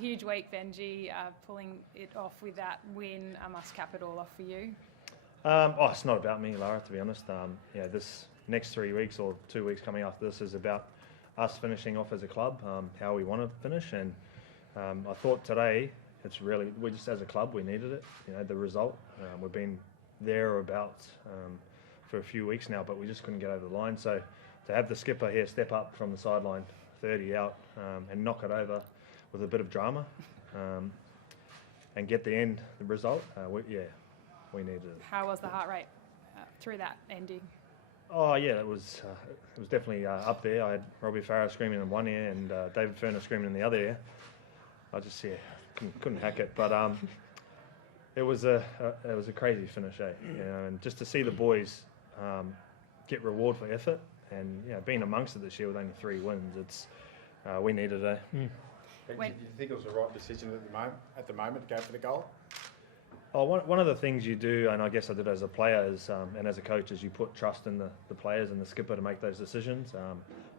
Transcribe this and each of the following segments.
Huge week, Benji, pulling it off with that win. I must cap it all off for you. It's not about me, Lara, to be honest. This next 3 weeks or 2 weeks coming after this is about us finishing off as a club, how we want to finish. And I thought today, we just as a club, we needed it. The result. We've been there or about for a few weeks now, but we just couldn't get over the line. So to have the skipper here step up from the sideline, 30 out, and knock it over with a bit of drama, and get the result, we needed it. How was the heart rate through that ending? Oh yeah, it was definitely up there. I had Robbie Farah screaming in one ear and David Furner screaming in the other ear. I just couldn't hack it, but it was a crazy finish, and just to see the boys get reward for effort, and being amongst it this year with only 3 wins, we needed it. Do you think it was the right decision at the moment to go for the goal? Oh, one of the things you do, and I guess I did as a player and as a coach, is you put trust in the players and the skipper to make those decisions.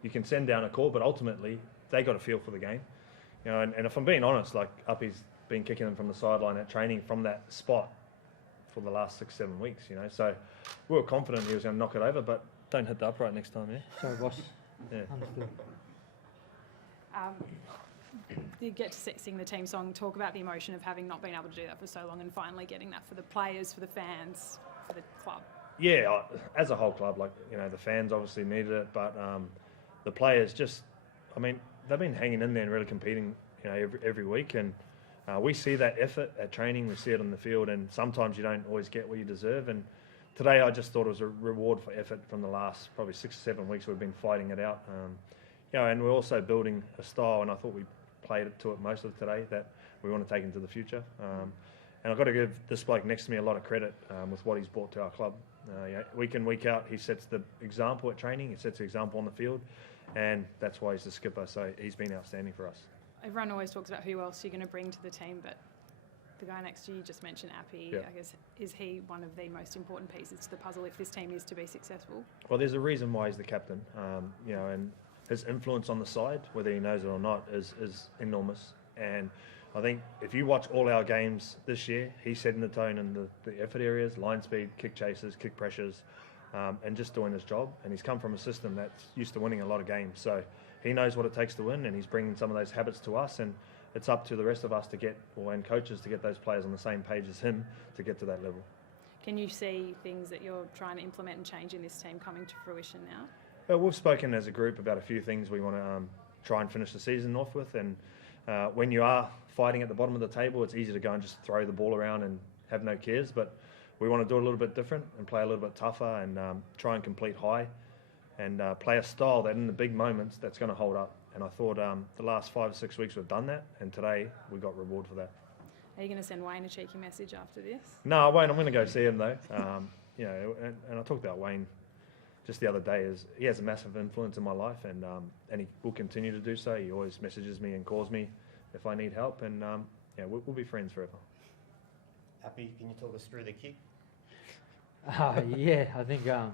You can send down a call, but ultimately they got a feel for the game. And if I'm being honest, like Uppy's been kicking them from the sideline at training from that spot for the last 6-7 weeks. So we were confident he was going to knock it over, but don't hit the upright next time, yeah. Sorry, boss. Yeah. Understood. You get to sing the team song, talk about the emotion of having not been able to do that for so long and finally getting that for the players, for the fans, for the club. Yeah, as a whole club, the fans obviously needed it, but the players they've been hanging in there and really competing, every week, and we see that effort at training, we see it on the field, and sometimes you don't always get what you deserve. And today I just thought it was a reward for effort from the last probably 6 or 7 weeks we've been fighting it out. And we're also building a style, and I thought we played it to it most of today, that we want to take into the future. And I've got to give this bloke next to me a lot of credit with what he's brought to our club. Week in, week out, he sets the example at training, he sets the example on the field, and that's why he's the skipper. So he's been outstanding for us. Everyone always talks about who else you're going to bring to the team, but the guy next to you just mentioned Appy. I guess, is he one of the most important pieces to the puzzle if this team is to be successful? Well, there's a reason why he's the captain, and his influence on the side, whether he knows it or not, is enormous. And I think if you watch all our games this year, he's setting the tone in the effort areas, line speed, kick chases, kick pressures, and just doing his job. And he's come from a system that's used to winning a lot of games. So he knows what it takes to win, and he's bringing some of those habits to us. And it's up to the rest of us and coaches to get those players on the same page as him to get to that level. Can you see things that you're trying to implement and change in this team coming to fruition now? We've spoken as a group about a few things we want to try and finish the season off with. And when you are fighting at the bottom of the table, it's easy to go and just throw the ball around and have no cares. But we want to do it a little bit different and play a little bit tougher and try and complete high and play a style that in the big moments that's going to hold up. And I thought the last 5 or 6 weeks we've done that, and today we got reward for that. Are you going to send Wayne a cheeky message after this? No, I won't. I'm going to go see him though. And I talked about Wayne just the other day. He has a massive influence in my life, and he will continue to do so. He always messages me and calls me if I need help, and we'll be friends forever. Happy? Can you talk us through the kick? Yeah, I think I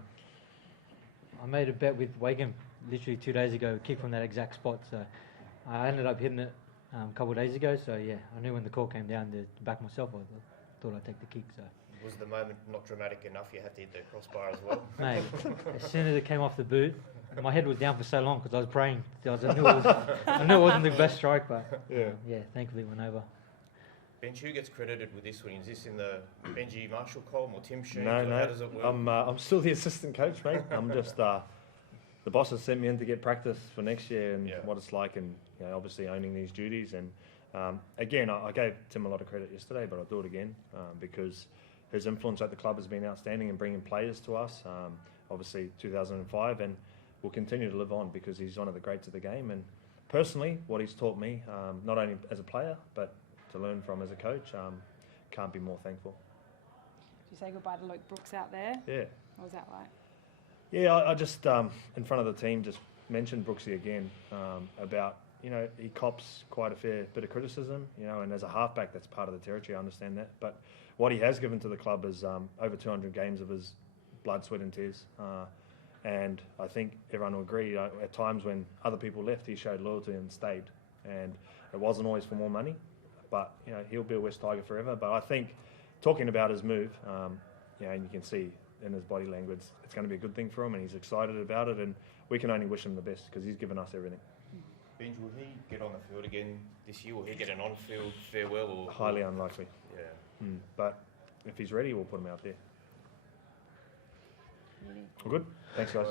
made a bet with Wagham literally 2 days ago, kick from that exact spot. So I ended up hitting it a couple of days ago. So yeah, I knew when the call came down to back myself, I thought I'd take the kick. So was the moment not dramatic enough? You had to hit the crossbar as well. Mate, as soon as it came off the boot, my head was down for so long because I was praying. I knew it wasn't the best strike, but yeah, thankfully it went over. Benji, who gets credited with this win? Is this in the Benji Marshall column or Tim Sheen? No. How does it work? I'm still the assistant coach, mate. I'm just the boss has sent me in to get practice for next year and what it's like, and obviously owning these duties. And again, I gave Tim a lot of credit yesterday, but I'll do it again because his influence at the club has been outstanding in bringing players to us. Obviously 2005, and will continue to live on because he's one of the greats of the game. And personally, what he's taught me, not only as a player but to learn from as a coach, can't be more thankful. Did you say goodbye to Luke Brooks out there? Yeah. What was that like? Yeah, I just in front of the team just mentioned Brooksy again about he cops quite a fair bit of criticism, and as a halfback that's part of the territory. I understand that, but what he has given to the club is over 200 games of his blood, sweat and tears, and I think everyone will agree. At times when other people left, he showed loyalty and stayed. And it wasn't always for more money, but you know he'll be a West Tiger forever. But I think talking about his move, you know, and you can see in his body language, it's going to be a good thing for him, and he's excited about it, and we can only wish him the best because he's given us everything. Benj, will he get on the field again this year? Will he get an on-field farewell? Or Highly unlikely. Yeah. But if he's ready, we'll put him out there. All good? Thanks, guys.